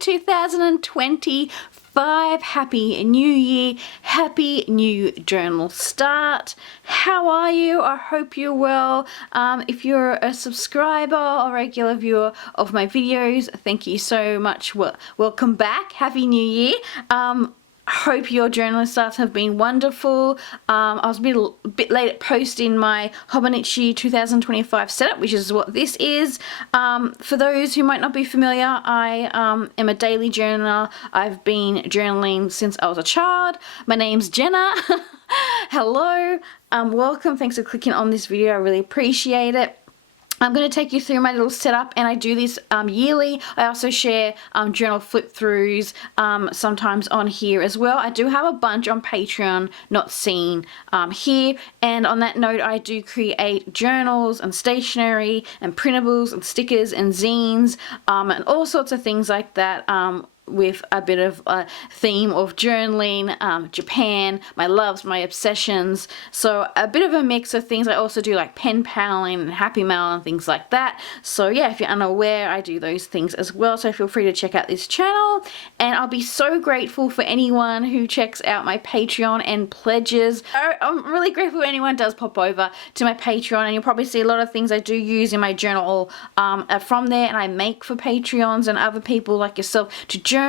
2025. Happy New Year. Happy new journal start. How are you? I hope you're well. If you're a subscriber or regular viewer of my videos, thank you so much. Welcome back. Happy New Year. Hope your journaling starts have been wonderful. I was a bit late at posting my Hobonichi 2025 setup, which is what this is. For those who might not be familiar, I am a daily journaler. I've been journaling since I was a child. My name's Jenna. Hello. Welcome. Thanks for clicking on this video. I really appreciate it. I'm going to take you through my little setup, and I do this yearly. I also share journal flip-throughs sometimes on here as well. I do have a bunch on Patreon not seen here, and on that note, I do create journals and stationery and printables and stickers and zines and all sorts of things like that. With a bit of a theme of journaling, Japan, my loves, my obsessions, so a bit of a mix of things. I also do like pen paling and happy mail and things like that. So yeah, if you're unaware, I do those things as well, so feel free to check out this channel, and I'll be so grateful for anyone who checks out my Patreon and pledges. I'm really grateful if anyone does pop over to my Patreon, and you'll probably see a lot of things I do use in my journal from there, and I make for Patreons and other people like yourself to journal.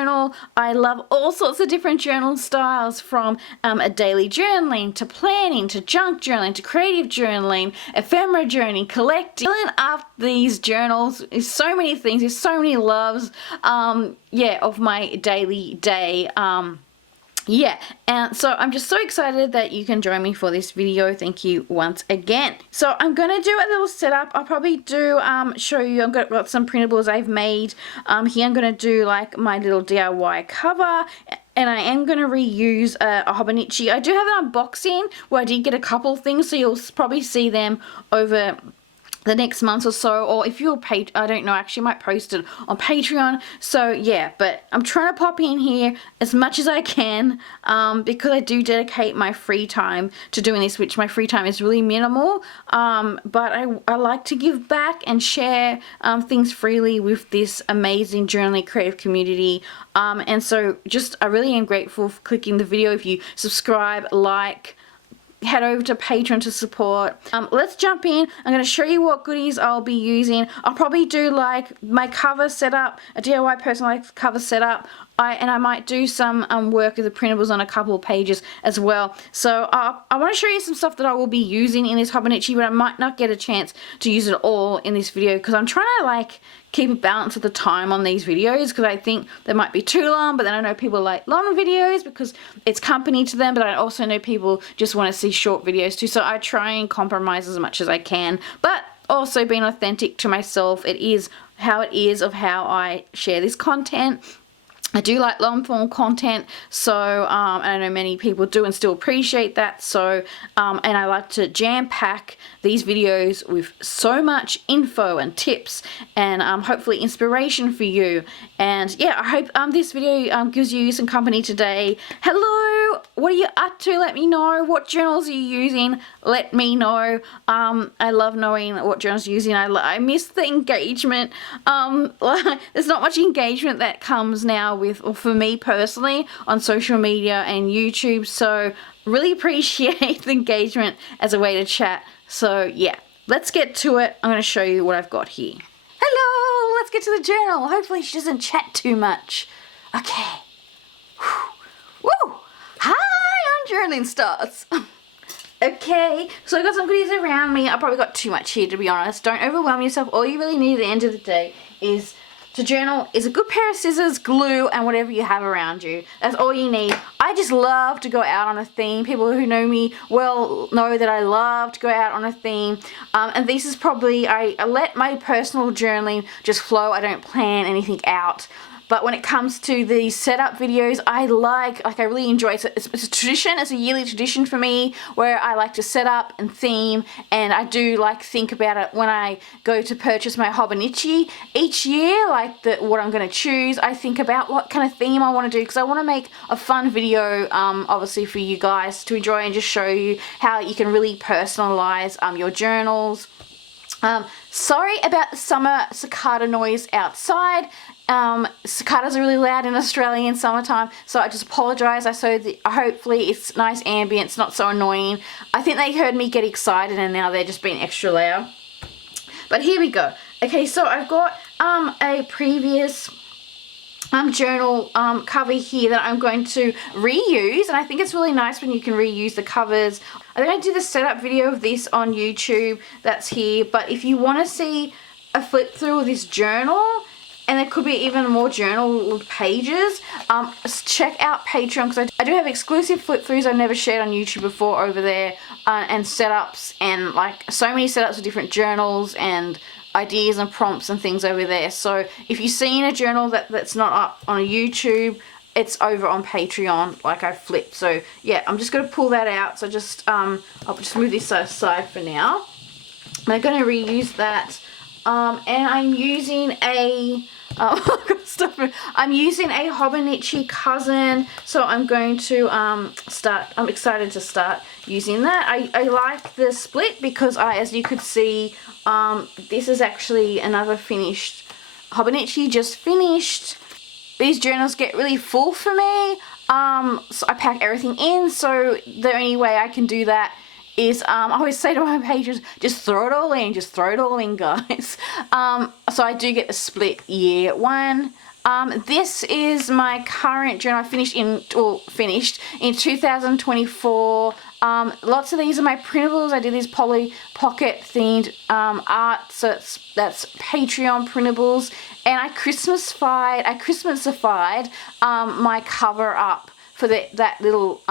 I love all sorts of different journal styles, from a daily journaling to planning to junk journaling to creative journaling, ephemera journaling, collecting. Filling up these journals is so many things. There's so many loves yeah, of my daily day. Yeah, and so I'm just so excited that you can join me for this video. Thank you once again. So I'm gonna do a little setup. I'll probably do show you. I've got some printables I've made here. I'm gonna do like my little DIY cover, and I am going to reuse a Hobonichi. I do have an unboxing where I did get a couple things, so you'll probably see them over the next month or so, or if you're paid, I don't know, actually I might post it on Patreon. So yeah, but I'm trying to pop in here as much as I can because I do dedicate my free time to doing this, which my free time is really minimal, but I like to give back and share things freely with this amazing journaling creative community, and so just I really am grateful for clicking the video. If you subscribe, like, head over to Patreon to support. Let's jump in. I'm going to show you what goodies I'll be using. I'll probably do like my cover setup, a DIY personalized cover setup, and I might do some work with the printables on a couple of pages as well. So I want to show you some stuff that I will be using in this Hobonichi, but I might not get a chance to use it all in this video because I'm trying to like keep a balance of the time on these videos, because I think they might be too long, but then I know people like long videos because it's company to them, but I also know people just want to see short videos too, so I try and compromise as much as I can, but also being authentic to myself. It is how it is of how I share this content. I do like long form content, so I know many people do and still appreciate that, so and I like to jam pack these videos with so much info and tips and hopefully inspiration for you. And yeah, I hope this video gives you some company today. Hello, what are you up to? Let me know. What journals are you using? Let me know. I love knowing what journals you're using. I miss the engagement. There's not much engagement that comes now with, or for me personally, on social media and YouTube, so really appreciate the engagement as a way to chat. So yeah, let's get to it. I'm going to show you what I've got here. Hello, let's get to the journal. Hopefully she doesn't chat too much. Okay. Woo! Hi, journaling starts. Okay, so I got some goodies around me. I probably got too much here, to be honest. Don't overwhelm yourself. All you really need at the end of the day is to journal is a good pair of scissors, glue, and whatever you have around you. That's all you need. I just love to go out on a theme. People who know me well know that I love to go out on a theme. And this is probably, I let my personal journaling just flow. I don't plan anything out. But when it comes to the setup videos, I really enjoy it. It's a tradition, it's a yearly tradition for me where I like to set up and theme, and I do like think about it when I go to purchase my Hobonichi each year, like what I'm going to choose. I think about what kind of theme I want to do because I want to make a fun video, obviously for you guys to enjoy and just show you how you can really personalize your journals. Sorry about the summer cicada noise outside. Cicadas are really loud in Australia in summertime, so I just apologise. Hopefully it's nice ambience, not so annoying. I think they heard me get excited and now they're just being extra loud. But here we go. Okay, so I've got a previous journal cover here that I'm going to reuse, and I think it's really nice when you can reuse the covers. I'm going to do the setup video of this on YouTube, that's here, but if you want to see a flip through of this journal, and there could be even more journal pages, check out Patreon, because I do have exclusive flip throughs I've never shared on YouTube before over there, and setups, and like so many setups of different journals and ideas and prompts and things over there. So if you've seen a journal that's not up on YouTube, it's over on Patreon, like I flipped. So yeah, I'm just going to pull that out. So just I'll just move this aside for now. I'm going to reuse that, and I'm using a I'm using a Hobonichi cousin, so I'm going to I'm excited to start using that. I like the split because as you could see, this is actually another finished Hobonichi, just finished. These journals get really full for me, so I pack everything in, so the only way I can do that is, I always say to my patrons, just throw it all in, guys. So I do get the split year one. This is my current journal. I finished in 2024. Lots of these are my printables. I did these Polly Pocket themed art, so that's Patreon printables, and I Christmasified my cover up for that little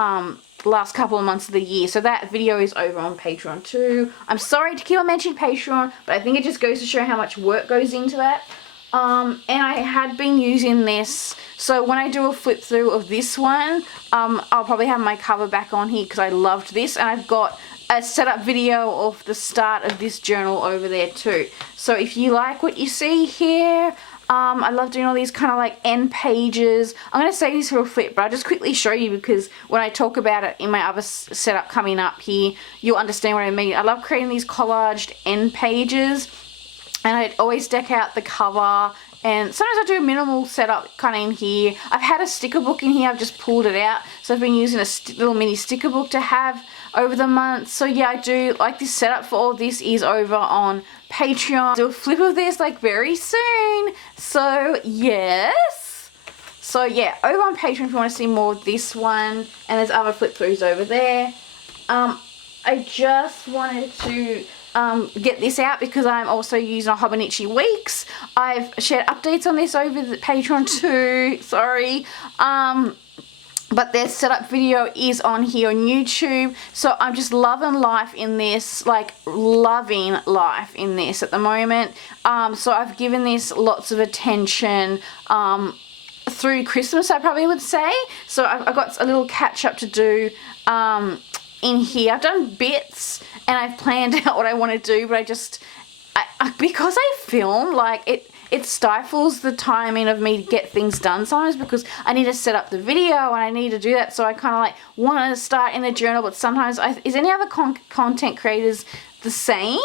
last couple of months of the year. So that video is over on Patreon too. I'm sorry to keep on mentioning Patreon, but I think it just goes to show how much work goes into that. And I had been using this, so when I do a flip through of this one, I'll probably have my cover back on here because I loved this, and I've got a setup video of the start of this journal over there too. So if you like what you see here, I love doing all these kind of like end pages. I'm going to save this for a flip, but I'll just quickly show you because when I talk about it in my other setup coming up here, you'll understand what I mean. I love creating these collaged end pages, and I always deck out the cover, and sometimes I do a minimal setup kind of in here. I've had a sticker book in here, I've just pulled it out, so I've been using a little mini sticker book to have over the months. So yeah, I do like this setup for all this is over on Patreon. I'll do a flip of this like very soon, so yes. So yeah, over on Patreon if you want to see more of this one, and there's other flip throughs over there. I just wanted to get this out because I'm also using a Hobonichi Weeks. I've shared updates on this over the Patreon too, sorry. But their setup video is on here on YouTube. So I'm just loving life in this, like loving life in this at the moment. So I've given this lots of attention through Christmas, I probably would say. So I've got a little catch up to do in here. I've done bits and I've planned out what I want to do, but because I film, like it stifles the timing of me to get things done sometimes because I need to set up the video and I need to do that. So I kind of like want to start in the journal, but sometimes is any other content creators the same,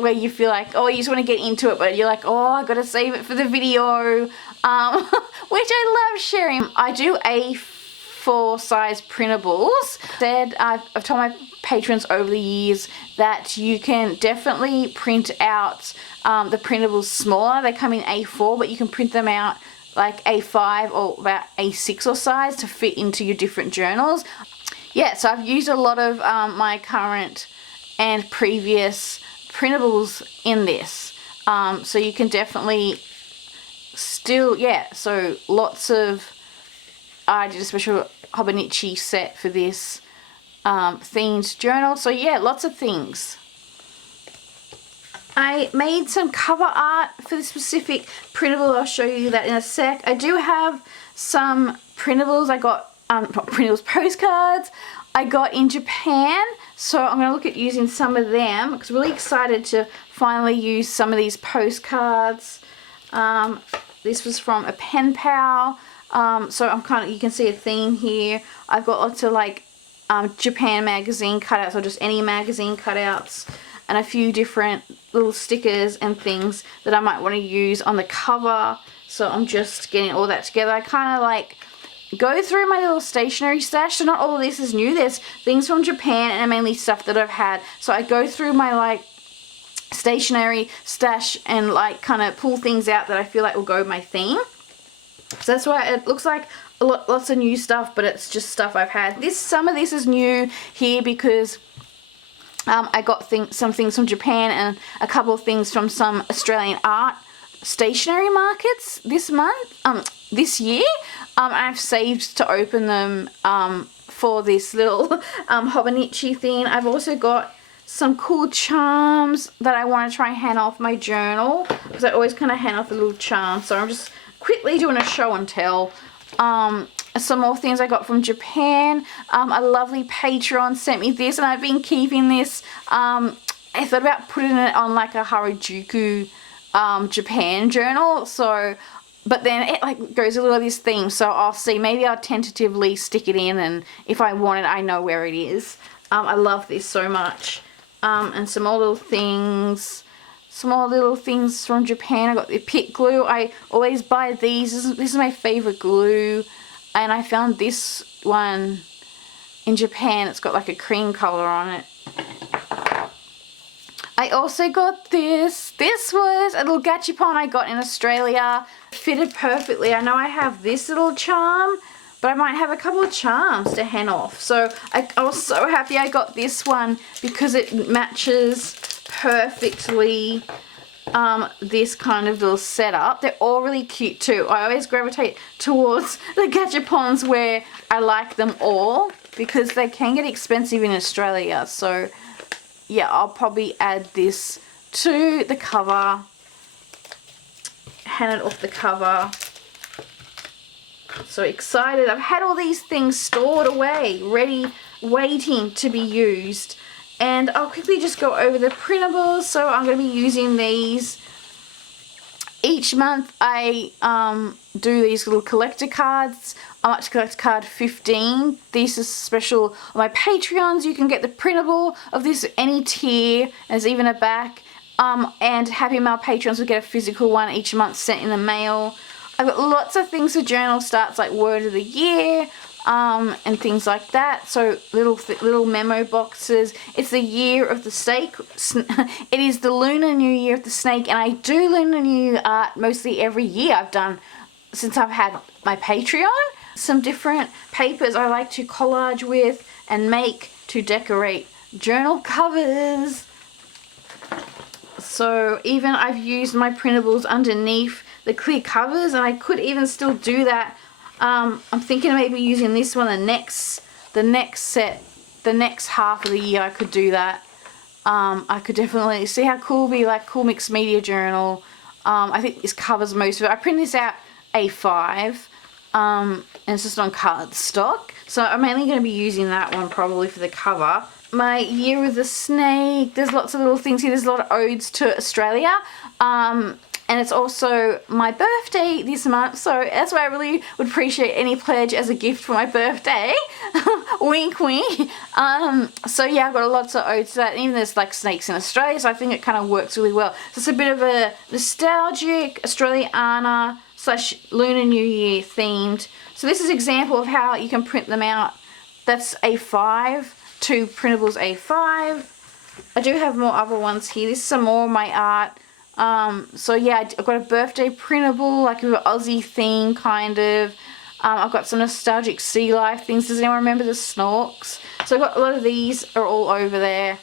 where you feel like, oh, you just want to get into it, but you're like, oh, I gotta save it for the video, which I love sharing. I do A4 size printables. I've told my patrons over the years that you can definitely print out the printables smaller. They come in A4, but you can print them out like A5 or about A6 or size to fit into your different journals. Yeah, so I've used a lot of my current and previous printables in this. So you can definitely still, yeah, so lots of, I did a special Hobonichi set for this themed journal. So yeah, lots of things. I made some cover art for this specific printable. I'll show you that in a sec. I do have some printables. I got, not printables, postcards I got in Japan. So I'm going to look at using some of them because I'm really excited to finally use some of these postcards. This was from a pen pal. So I'm kind of, you can see a theme here. I've got lots of like Japan magazine cutouts or just any magazine cutouts and a few different little stickers and things that I might want to use on the cover. So I'm just getting all that together. I kind of like go through my little stationery stash. So not all of this is new. There's things from Japan and mainly stuff that I've had. So I go through my like stationery stash and like kind of pull things out that I feel like will go with my theme. So that's why it looks like lots of new stuff, but it's just stuff I've had. Some of this is new here because I got some things from Japan and a couple of things from some Australian art stationery markets this year. I've saved to open them for this little Hobonichi thing. I've also got some cool charms that I want to try and hand off my journal, because I always kind of hand off a little charm. So I'm just quickly doing a show and tell. Some more things I got from Japan. A lovely patron sent me this, and I've been keeping this. I thought about putting it on like a Harajuku Japan journal, so but then it like goes a little of this theme, so I'll see. Maybe I'll tentatively stick it in, and if I want it I know where it is. I love this so much. And some more little things from Japan. I got the Pit glue. I always buy these. This is my favorite glue, and I found this one in Japan. It's got like a cream color on it. I also got this. This was a little gachapon I got in Australia. Fitted perfectly. I know I have this little charm, but I might have a couple of charms to hand off. So I was so happy I got this one because it matches perfectly this kind of little setup. They're all really cute too. I always gravitate towards the gachapons where I like them all, because they can get expensive in Australia. So yeah, I'll probably add this to the cover, hand it off the cover. So excited. I've had all these things stored away, ready, waiting to be used. And I'll quickly just go over the printables. So I'm going to be using these. Each month I do these little collector cards. I'm up to collector card 15. This is special on my Patreons. You can get the printable of this any tier. There's even a back. And Happy Mail Patrons will get a physical one each month sent in the mail. I've got lots of things for journal starts, like word of the year, and things like that. So little memo boxes. It's the year of the snake. It is the Lunar New Year of the snake, and I do Lunar New Year art mostly every year. I've done since I've had my Patreon. Some different papers I like to collage with and make to decorate journal covers. So even I've used my printables underneath the clear covers, and I could even still do that. I'm thinking of maybe using this one the next half of the year. I could do that. I could definitely see how cool it would be, like cool mixed media journal. I think this covers most of it. I printed this out A5, and it's just on cardstock, so I'm mainly going to be using that one probably for the cover. My year with the snake, there's lots of little things here. There's a lot of odes to Australia, and it's also my birthday this month, so that's why I really would appreciate any pledge as a gift for my birthday. Wink wink. So yeah, I've got lots of odes to that, and even there's like snakes in Australia, so I think it kind of works really well. So it's a bit of a nostalgic Australiana / Lunar New Year themed. So this is an example of how you can print them out. That's A5, 2 printables A5. I do have more other ones here. This is some more of my art. So yeah, I've got a birthday printable, like an Aussie theme kind of. I've got some nostalgic sea life things. Does anyone remember the snorks? So I've got a lot of these are all over there.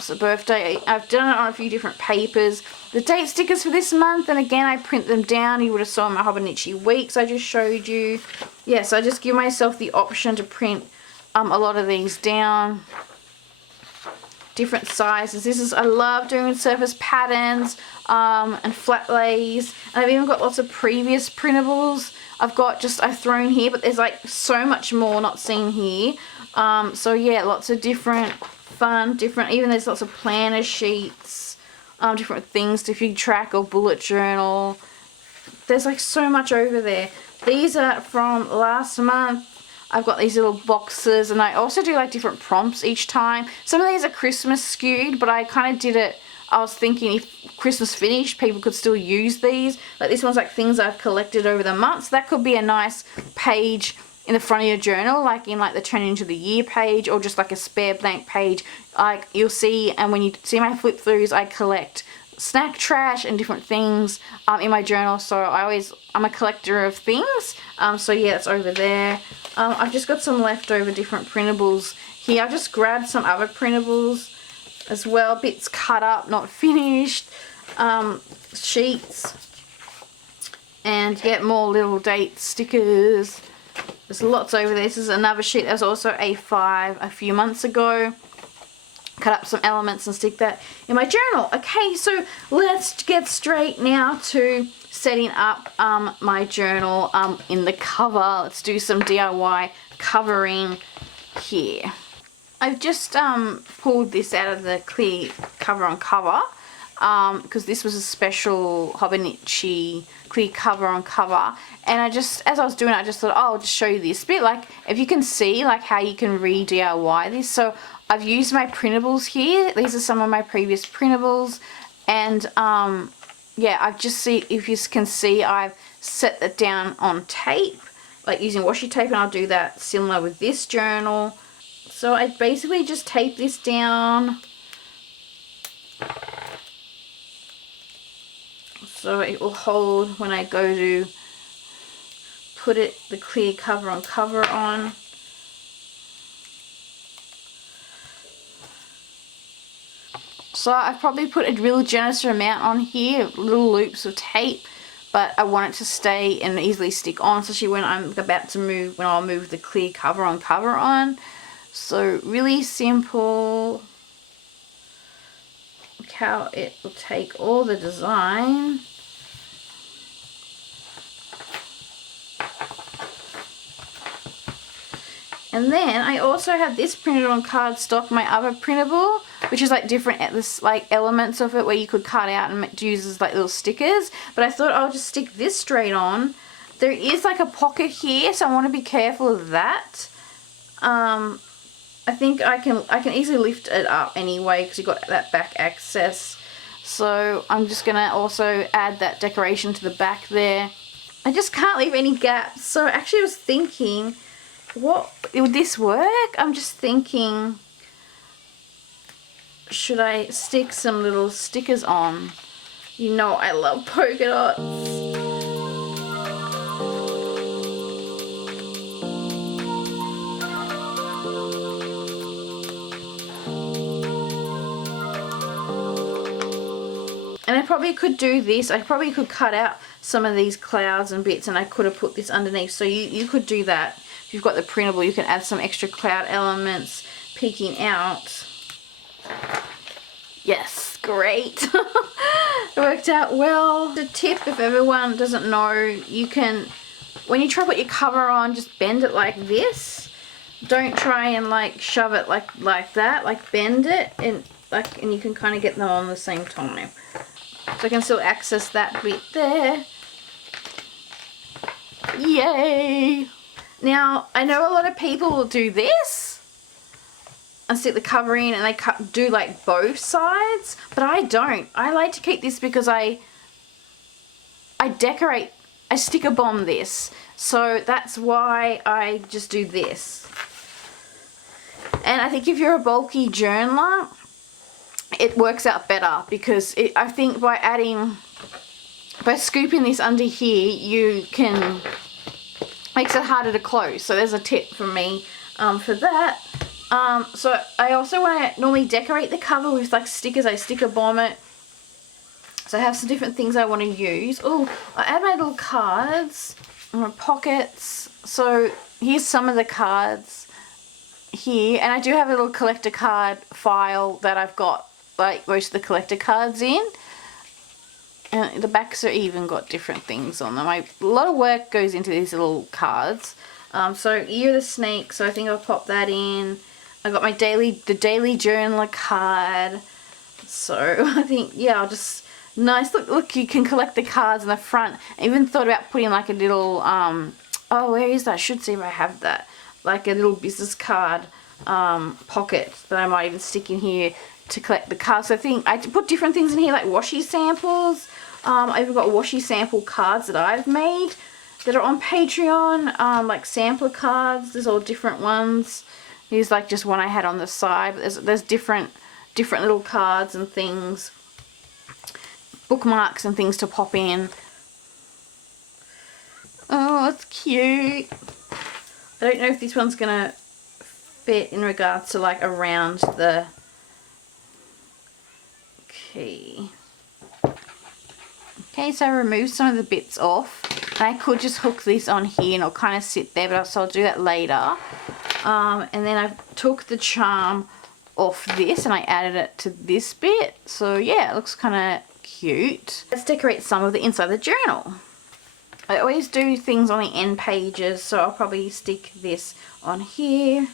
So birthday, I've done it on a few different papers. The date stickers for this month, and again I print them down. You would have saw my Hobonichi weeks I just showed you. Yeah, so I just give myself the option to print a lot of these down. Different sizes. I love doing surface patterns and flat lays, and I've even got lots of previous printables I've thrown here, but there's like so much more not seen here. So yeah, lots of different fun, even there's lots of planner sheets, different things to keep track or bullet journal. There's like so much over there. These are from last month. I've got these little boxes, and I also do like different prompts each time. Some of these are Christmas skewed, but I kind of did it I was thinking if Christmas finished, people could still use these. Like this one's like things I've collected over the months. That could be a nice page in the front of your journal, like in like the turn into the year page, or just like a spare blank page. Like you'll see, and when you see my flip throughs, I collect snack trash and different things in my journal. So I'm a collector of things. So yeah, it's over there. I've just got some leftover different printables here. I've just grabbed some other printables as well, bits cut up, not finished, sheets, and get more little date stickers. There's lots over there. This is another sheet that was also A5 a few months ago. Cut up some elements and stick that in my journal. Okay, so let's get straight now to setting up my journal in the cover. Let's do some DIY covering here. I've just pulled this out of the clear cover on cover because this was a special Hobonichi clear cover on cover, and as I was doing it, I just thought, oh, I'll just show you this bit, like if you can see like how you can re-DIY this. So I've used my printables here. These are some of my previous printables, and yeah, I've just see, if you can see, I've set that down on tape, like using washi tape, and I'll do that similar with this journal. So I basically just tape this down so it will hold when I go to put the clear cover on cover on. So I've probably put a real generous amount on here, little loops of tape, but I want it to stay and easily stick on, especially when I'm about to move, when I'll move the clear cover on cover on. So really simple. Look how it will take all the design. And then I also have this printed on cardstock, my other printable, which is like different like elements of it where you could cut out and use as like little stickers. But I thought I'll just stick this straight on. There is like a pocket here, so I want to be careful of that. I think I can easily lift it up anyway because you've got that back access. So I'm just gonna also add that decoration to the back there. I just can't leave any gaps. So actually I was thinking, would this work? I'm just thinking, should I stick some little stickers on? You know I love polka dots. And I probably could do this. I probably could cut out some of these clouds and bits, and I could have put this underneath. So you could do that. If you've got the printable, you can add some extra cloud elements peeking out. Yes, great. It worked out well. The tip, if everyone doesn't know, you can, when you try to put your cover on, just bend it like this. Don't try and like shove it like that. Like bend it, and you can kind of get them on the same time. So I can still access that bit there. Yay! Now, I know a lot of people will do this and stick the cover in, and they do like both sides, but I don't. I like to keep this because I decorate, I sticker bomb this. So that's why I just do this. And I think if you're a bulky journaler, it works out better because I think by scooping this under here, you can, makes it harder to close. So there's a tip from me for that. So I also want to normally decorate the cover with like stickers. I sticker bomb it. So I have some different things I want to use. Oh, I add my little cards, my pockets. So here's some of the cards here, and I do have a little collector card file that I've got like most of the collector cards in. And the backs are even got different things on them. A lot of work goes into these little cards. So Ear of the Snake, so I think I'll pop that in. I got my the daily journaler card. So I think, yeah, I'll just, nice, look, you can collect the cards in the front. I even thought about putting like a little, oh, where is that? I should see if I have that. Like a little business card pocket that I might even stick in here to collect the cards. So I think I put different things in here, like washi samples. I've even got washi sample cards that I've made that are on Patreon, like sampler cards. There's all different ones. Here's like just one I had on the side, but there's different little cards and things, bookmarks and things to pop in. Oh, it's cute. I don't know if this one's gonna fit in regards to like around the key. Okay, so I removed some of the bits off. And I could just hook this on here and it'll kind of sit there, but I'll do that later. And then I took the charm off this and I added it to this bit. So yeah, it looks kind of cute. Let's decorate some of the inside of the journal. I always do things on the end pages, so I'll probably stick this on here.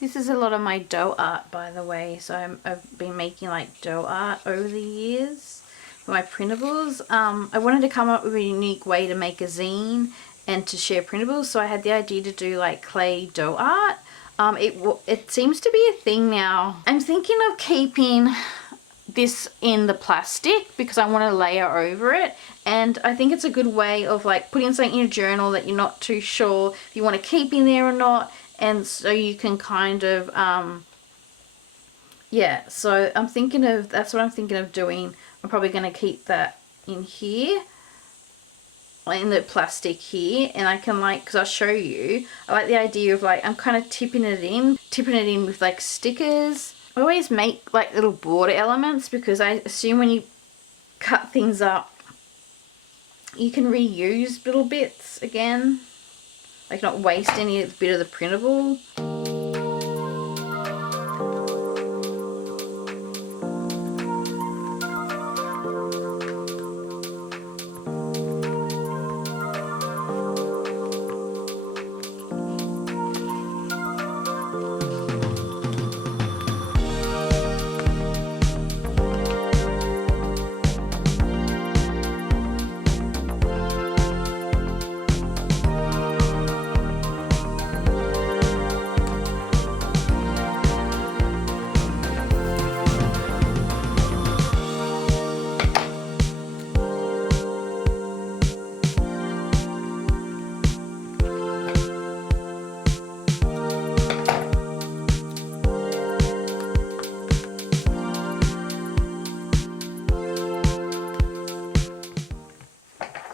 This is a lot of my dough art, by the way. So I've been making like dough art over the years for my printables. I wanted to come up with a unique way to make a zine and to share printables, so I had the idea to do like clay dough art. It seems to be a thing now. I'm thinking of keeping this in the plastic because I want to layer over it, and I think it's a good way of like putting something in your journal that you're not too sure if you want to keep in there or not. And so you can kind of, yeah, so I'm thinking of, that's what I'm thinking of doing. I'm probably going to keep that in here, in the plastic here, and I can like, because I'll show you, I like the idea of like, I'm kind of tipping it in with like stickers. I always make like little border elements because I assume when you cut things up, you can reuse little bits again. Like not waste any bit of the printable.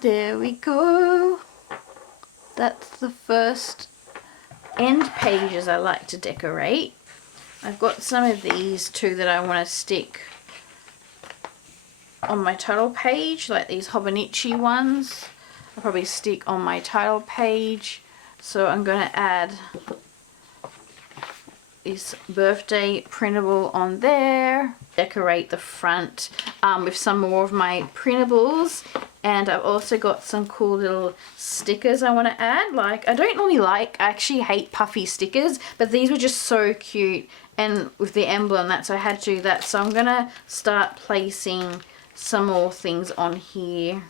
There we go. That's the first end pages I like to decorate. I've got some of these too that I want to stick on my title page, like these Hobonichi ones. I'll probably stick on my title page. So I'm going to add this birthday printable on there. Decorate the front with some more of my printables. And I've also got some cool little stickers I want to add. Like, I don't normally I actually hate puffy stickers, but these were just so cute. And with the emblem, so I had to do that. So I'm going to start placing some more things on here.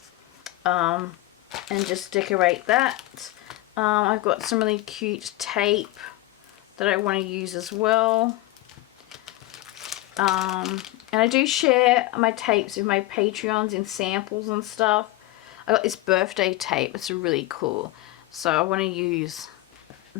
and just decorate that. I've got some really cute tape that I want to use as well. And I do share my tapes with my Patreons in samples and stuff. I got this birthday tape. It's really cool. So I want to use...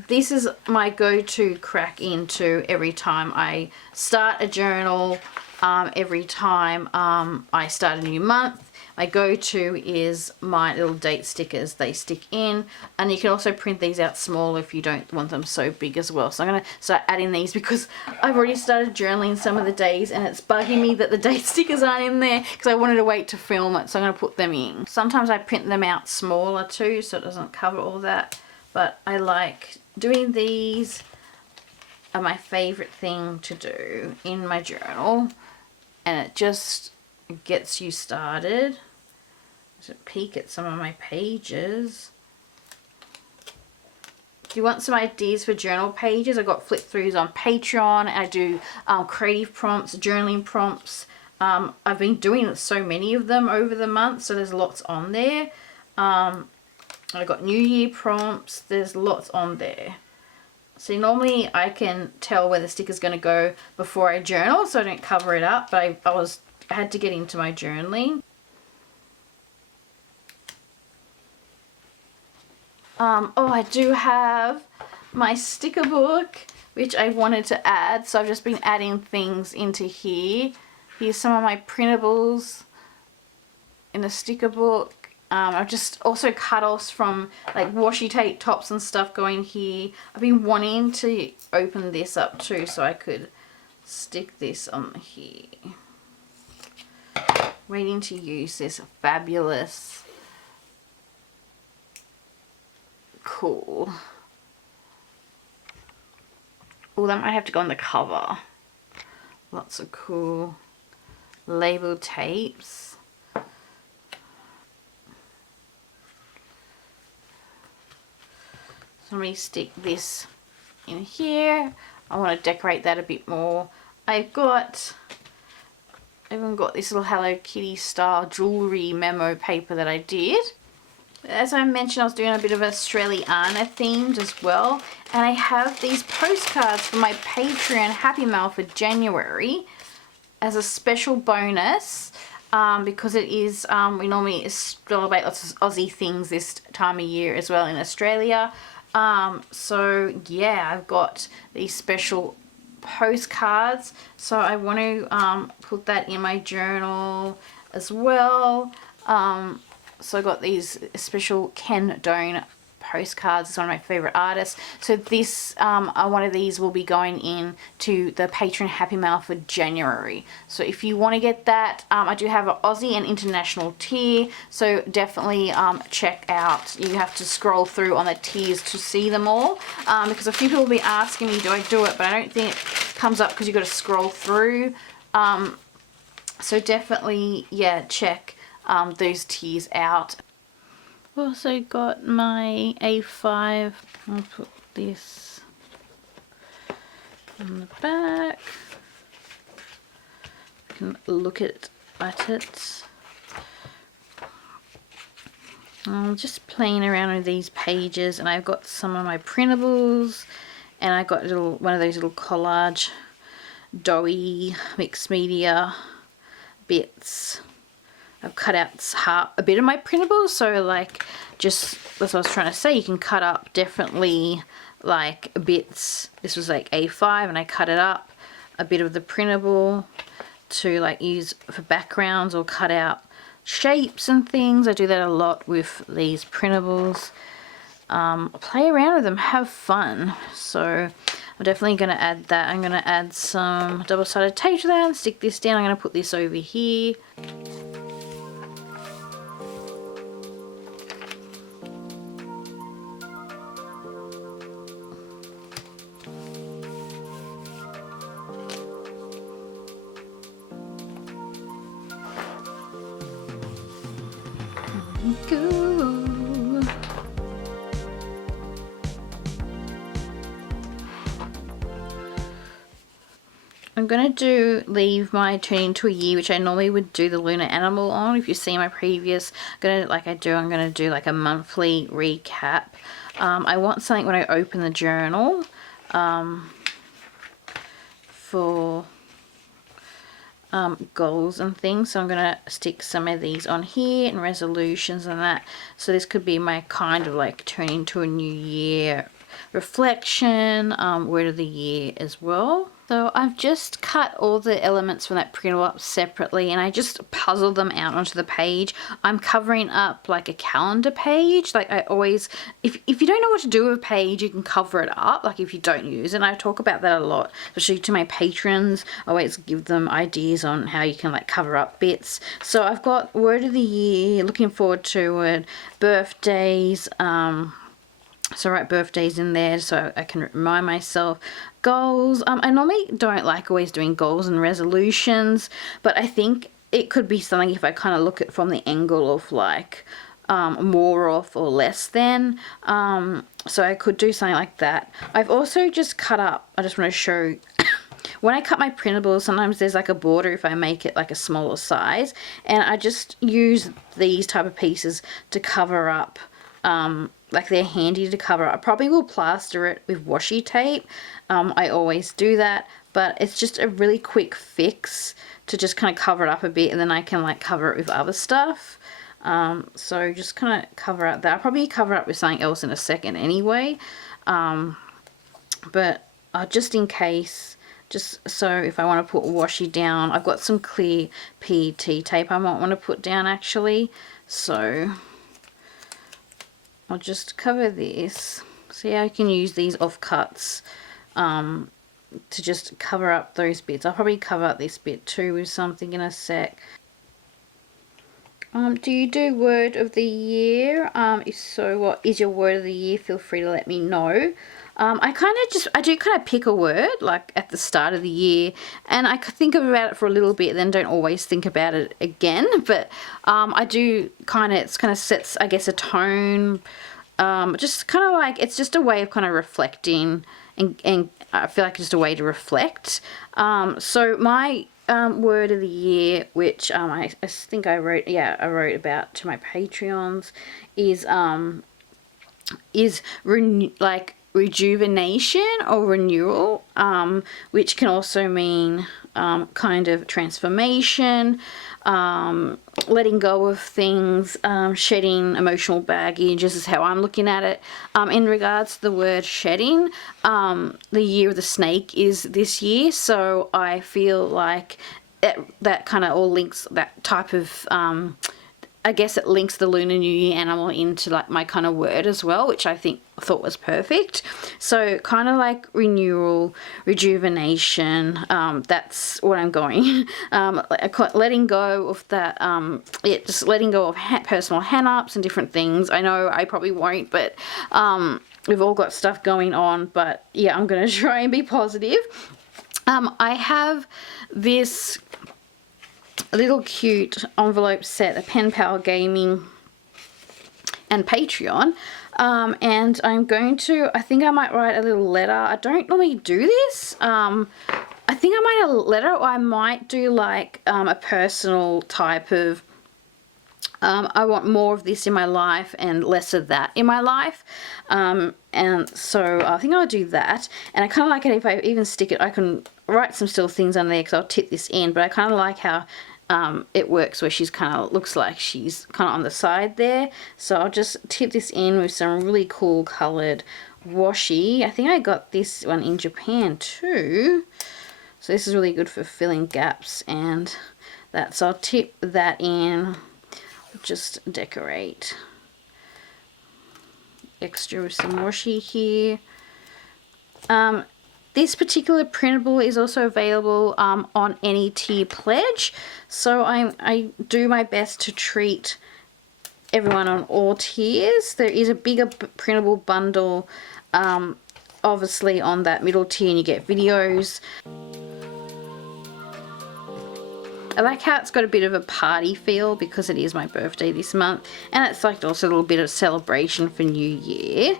This is my go-to crack into every time I start a journal, every time I start a new month. My go-to is my little date stickers. They stick in, and you can also print these out small if you don't want them so big as well. So I'm going to start adding these because I've already started journaling some of the days and it's bugging me that the date stickers aren't in there because I wanted to wait to film it, so I'm going to put them in. Sometimes I print them out smaller too so it doesn't cover all that, but I like doing these. Are my favorite thing to do in my journal, and it just gets you started. Just peek at some of my pages. If you want some ideas for journal pages, I've got flip throughs on Patreon. I do creative prompts, journaling prompts. I've been doing so many of them over the month, so there's lots on there. I've got New Year prompts. There's lots on there. See, normally I can tell where the sticker's going to go before I journal, so I don't cover it up, but I had to get into my journaling. Oh, I do have my sticker book, which I wanted to add, so I've just been adding things into here. Here's some of my printables in the sticker book. I've just also cut-offs from like washi tape tops and stuff going here. I've been wanting to open this up too so I could stick this on here. Waiting to use this fabulous, cool. Oh, that might have to go on the cover. Lots of cool label tapes. So let me stick this in here. I want to decorate that a bit more. I even got this little Hello Kitty style jewellery memo paper that I did. As I mentioned, I was doing a bit of Australiana themed as well. And I have these postcards for my Patreon Happy Mail for January as a special bonus. Because it is, we normally celebrate lots of Aussie things this time of year as well in Australia. So yeah, I've got these special postcards, so I want to put that in my journal as well. So I got these special Ken Doan postcards. It's one of my favorite artists. So this one of these will be going in to the Patreon Happy Mail for January. So if you want to get that, I do have an Aussie and international tier, so definitely check out. You have to scroll through on the tiers to see them all, because a few people will be asking me, do I do it? But I don't think it comes up because you've got to scroll through. So definitely, yeah, check those tiers out. Also got my A5. I'll put this on the back. You can look at it. I'm just playing around with these pages, and I've got some of my printables, and I got one of those little collage doughy mixed media bits. I've cut out a bit of my printables, so like, just that's what I was trying to say, you can cut up definitely like bits. This was like A5 and I cut it up, a bit of the printable to like use for backgrounds or cut out shapes and things. I do that a lot with these printables. Play around with them, have fun. So I'm definitely going to add that. I'm going to add some double-sided tape to that and stick this down. I'm going to put this over here. Go. I'm going to leave my turn into a year, which I normally would do the lunar animal on. If you see my previous, I'm going to do like a monthly recap. I want something when I open the journal for goals and things. So I'm going to stick some of these on here and resolutions and that. So this could be my kind of like turn into a new year reflection, word of the year as well. So I've just cut all the elements from that printable up separately, and I just puzzled them out onto the page. I'm covering up like a calendar page. Like I always, if you don't know what to do with a page, you can cover it up, like if you don't use it. And I talk about that a lot, especially to my patrons. I always give them ideas on how you can like cover up bits. So I've got word of the year, looking forward to it, birthdays, so write birthdays in there so I can remind myself. Goals. I normally don't like always doing goals and resolutions, but I think it could be something if I kind of look at it from the angle of like more off or less than. So I could do something like that. I've also just cut up, I just want to show when I cut my printables, sometimes there's like a border if I make it like a smaller size, and I just use these type of pieces to cover up. Like they're handy to cover. I probably will plaster it with washi tape. I always do that, but it's just a really quick fix to just kind of cover it up a bit, and then I can like cover it with other stuff. So just kind of cover up that. I'll probably cover up with something else in a second anyway. But just in case, just so if I want to put washi down, I've got some clear PET tape I might want to put down actually. So I'll just cover this. See, I can use these offcuts to just cover up those bits. I'll probably cover up this bit too with something in a sec. Do you do word of the year? If so, what is your word of the year? Feel free to let me know. I do kind of pick a word like at the start of the year, and I think about it for a little bit, then don't always think about it again. But I do it kind of sets, I guess, a tone. Just kind of like, it's just a way of kind of reflecting, and I feel like just a way to reflect. So my word of the year, which I think I wrote about to my Patreons, is rejuvenation or renewal, which can also mean kind of transformation, letting go of things, shedding emotional baggage. This is how I'm looking at it. In regards to the word shedding, the year of the snake is this year, so I feel like that kind of all links that type of I guess it links the Lunar New Year animal into like my kind of word as well, which I thought was perfect. So kind of like renewal, rejuvenation, that's what I'm going. Letting go of that, just letting go of personal hang-ups and different things. I know I probably won't, but we've all got stuff going on, but yeah, I'm going to try and be positive. I have this little cute envelope set, a Pen Pal Gaming and Patreon, and I'm going to, I think I might write a little letter. I don't normally do this. I think I might have a letter, or I might do like a personal type of I want more of this in my life and less of that in my life, and so I think I'll do that. And I kind of like it if I even stick it, I can write some still things on there because I'll tip this in, but I kind of like how it works where she's kind of looks like she's kind of on the side there. So I'll just tip this in with some really cool colored washi. I think I got this one in Japan too, so this is really good for filling gaps and that. So I'll tip that in, just decorate extra with some washi here. This particular printable is also available on any tier pledge, so I do my best to treat everyone on all tiers. There is a bigger printable bundle obviously on that middle tier, and you get videos. I like how it's got a bit of a party feel because it is my birthday this month, and it's like also a little bit of celebration for New Year.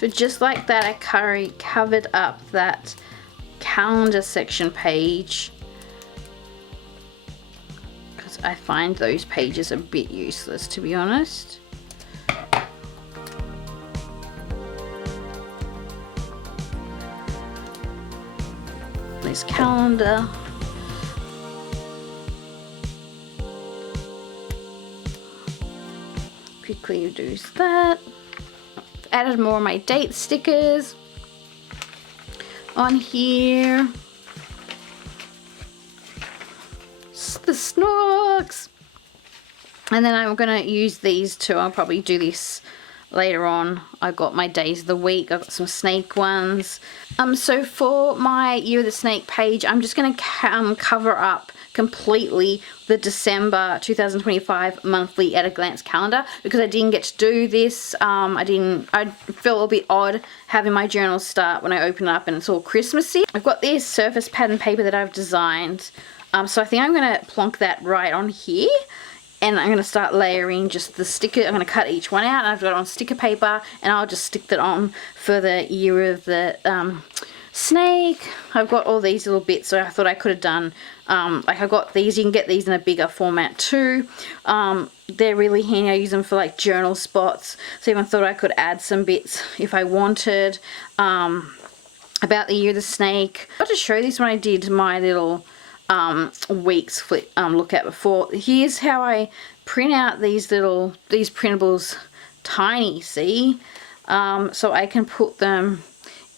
So just like that, I covered up that calendar section page, because I find those pages a bit useless, to be honest. This calendar. Quickly do that. Added more of my date stickers on here. The snorks. And then I'm gonna use these too. I'll probably do this later on. I got my days of the week. I've got some snake ones. So for my Year of the Snake page, I'm just gonna cover up completely the December 2025 monthly at a glance calendar, because I didn't get to do this. I felt a bit odd having my journal start when I open it up and it's all Christmassy. I've got this surface pattern paper that I've designed. So I think I'm gonna plonk that right on here. And I'm going to start layering just the sticker. I'm going to cut each one out, and I've got it on sticker paper, and I'll just stick that on for the Year of the Snake. I've got all these little bits, so I thought I could have done, like I've got these. You can get these in a bigger format too. They're really handy. I use them for like journal spots. So even thought I could add some bits if I wanted about the Year of the Snake. I got to show this when I did my little weeks flip look at before. Here's how I print out these printables tiny, see, so I can put them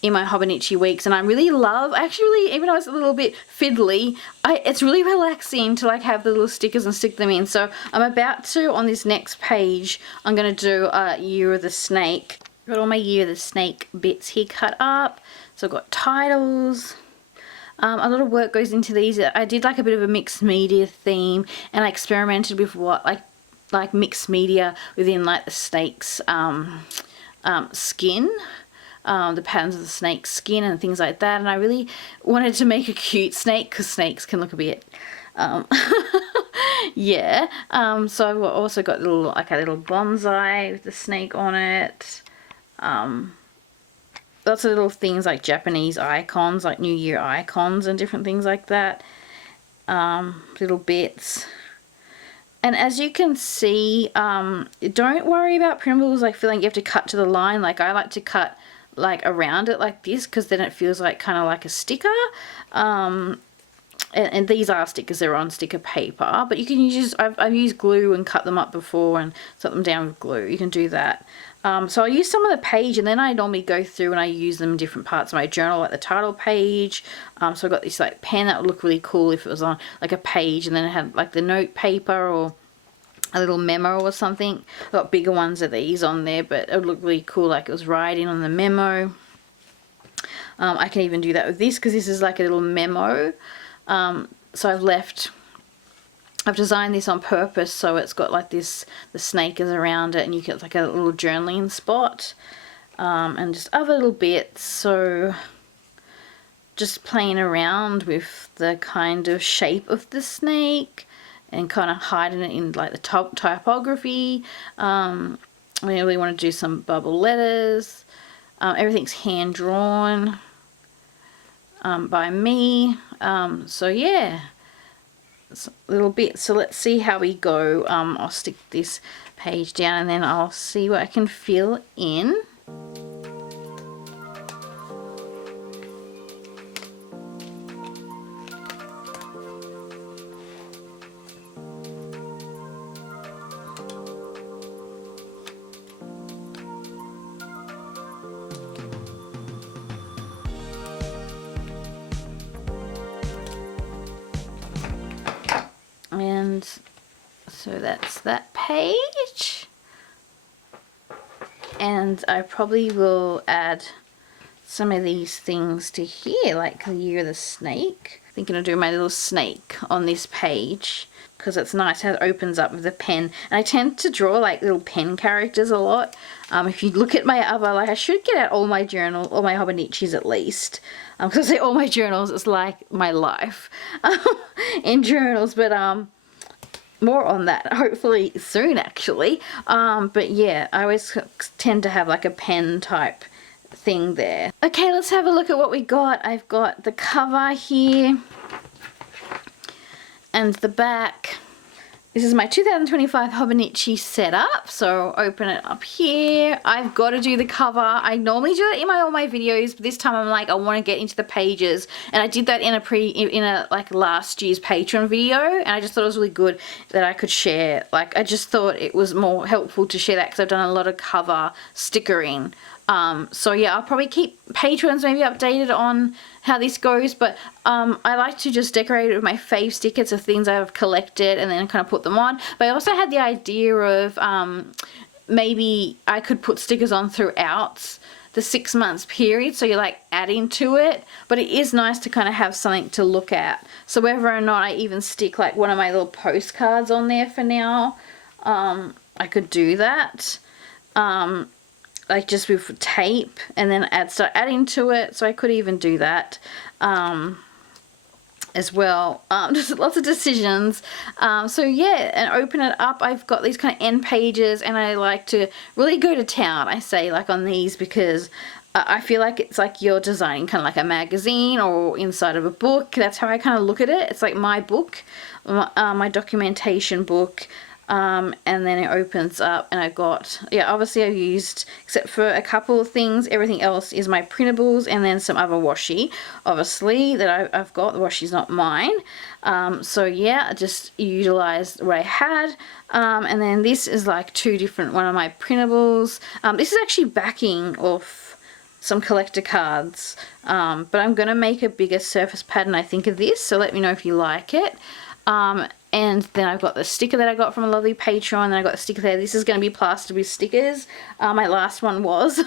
in my Hobonichi weeks. And I really love, actually, even though it's a little bit fiddly, it's really relaxing to like have the little stickers and stick them in. So I'm about to, on this next page, I'm going to do a Year of the Snake. Got all my Year of the Snake bits here cut up. So I've got titles. A lot of work goes into these. I did like a bit of a mixed media theme, and I experimented with what like mixed media within like the snake's skin, the patterns of the snake's skin and things like that. And I really wanted to make a cute snake, because snakes can look a bit yeah. So I've also got like a little bonsai with the snake on it. Lots of little things like Japanese icons, like New Year icons and different things like that. Little bits. And as you can see, don't worry about printables like feeling you have to cut to the line. Like I like to cut like around it like this, because then it feels like kind of like a sticker. And these are stickers, they're on sticker paper, but you can use, I've used glue and cut them up before and set them down with glue. You can do that. So I use some of the page, and then I normally go through and I use them in different parts of my journal, like the title page. So I've got this like pen that would look really cool if it was on like a page, and then it had like the note paper or a little memo or something. I've got bigger ones of these on there, but it would look really cool like it was writing on the memo. I can even do that with this, because this is like a little memo. So I've designed this on purpose, so it's got like this, the snake is around it, and you get like a little journaling spot, and just other little bits. So just playing around with the kind of shape of the snake and kind of hiding it in like the top typography. I really want to do some bubble letters. Everything's hand drawn by me. So yeah, it's a little bit. So let's see how we go. I'll stick this page down, and then I'll see what I can fill in. And so that's that page, and I probably will add some of these things to here, like the Year of the Snake. Thinking of doing my little snake on this page, because it's nice how it opens up with a pen. And I tend to draw like little pen characters a lot. If you look at my other, like I should get out all my journal, all my Hobonichis at least. Because I say all my journals, it's like my life in journals. But more on that hopefully soon, actually. But yeah, I always tend to have like a pen type thing there. Okay, let's have a look at what we got. I've got the cover here and the back. This is my 2025 Hobonichi setup, so open it up here. I've got to do the cover. I normally do it in all my videos, but this time I'm like, I want to get into the pages, and I did that in a like last year's Patreon video, and I just thought it was really good that I could share. Like, I just thought it was more helpful to share that because I've done a lot of cover stickering. So yeah, I'll probably keep patrons maybe updated on how this goes, but I like to just decorate it with my fave stickers of things I've collected and then kind of put them on. But I also had the idea of maybe I could put stickers on throughout the 6 months period, so you're like adding to it, but it is nice to kind of have something to look at. So whether or not I even stick like one of my little postcards on there for now, I could do that. Like just with tape and then start adding to it, so I could even do that as well. Just lots of decisions. So yeah, and open it up. I've got these kind of end pages, and I like to really go to town, I say, like on these, because I feel like it's like you're designing kind of like a magazine or inside of a book. That's how I kind of look at it. It's like my book, my documentation book. And then it opens up, and I've got, yeah, obviously I've used, except for a couple of things, everything else is my printables, and then some other washi, obviously, that I've got. The washi's not mine. So yeah, I just utilized what I had. And then this is like one of my printables. This is actually backing off some collector cards, but I'm going to make a bigger surface pattern, I think, of this, so let me know if you like it. And then I've got the sticker that I got from a lovely Patreon, and I got the sticker there. This is going to be plastered with stickers. My last one was.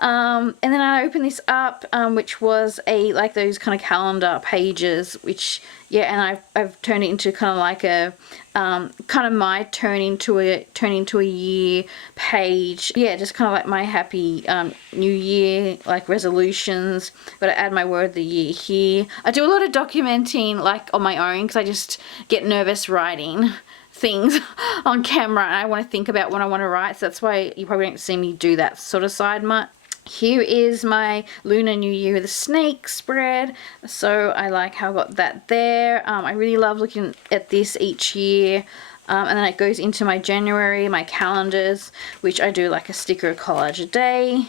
And then I opened this up, which was like those kind of calendar pages, which, yeah, and I've turned it into kind of like a, kind of my turn into a year page. Yeah, just kind of like my happy new year, like resolutions. Got to add my word of the year here. I do a lot of documenting like on my own because I just get nervous writing things on camera, and I want to think about what I want to write, so that's why you probably don't see me do that sort of side much. Here is my Lunar New Year with the snake spread, so I like how I got that there. I really love looking at this each year. And then it goes into my January, my calendars, which I do like a sticker collage a day.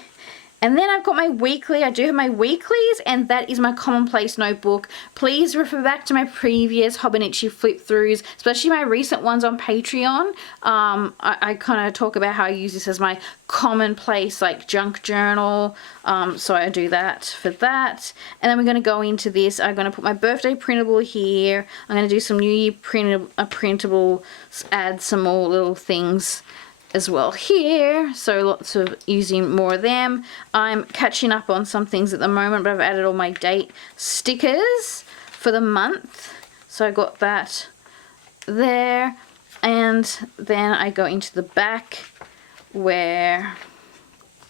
And then I've got my weekly. I do have my weeklies, and that is my commonplace notebook. Please refer back to my previous Hobonichi flip-throughs, especially my recent ones on Patreon. I kind of talk about how I use this as my commonplace, like, junk journal. So I do that for that. And then we're going to go into this. I'm going to put my birthday printable here. I'm going to do some New Year printable, add some more little things as well here, so lots of using more of them. I'm catching up on some things at the moment, but I've added all my date stickers for the month, so I got that there. And then I go into the back where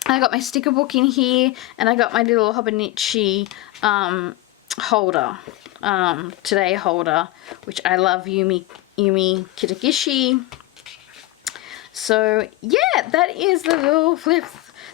I got my sticker book in here, and I got my little Hobonichi holder, today holder, which I love, Yumi Kitagishi. So yeah, that is the little flip.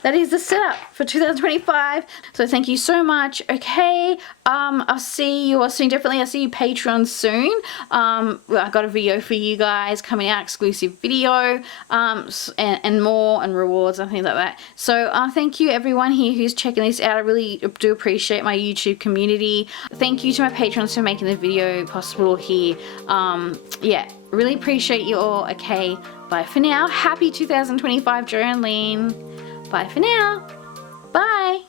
That is the setup for 2025. So thank you so much. Okay, I'll see you all soon. Definitely, I'll see you Patreon soon. Well, I got a video for you guys coming out, exclusive video, and more, and rewards and things like that. So thank you everyone here who's checking this out. I really do appreciate my YouTube community. Thank you to my patrons for making the video possible here. Yeah, really appreciate you all. Okay, bye for now. Happy 2025 journaling. Bye for now. Bye.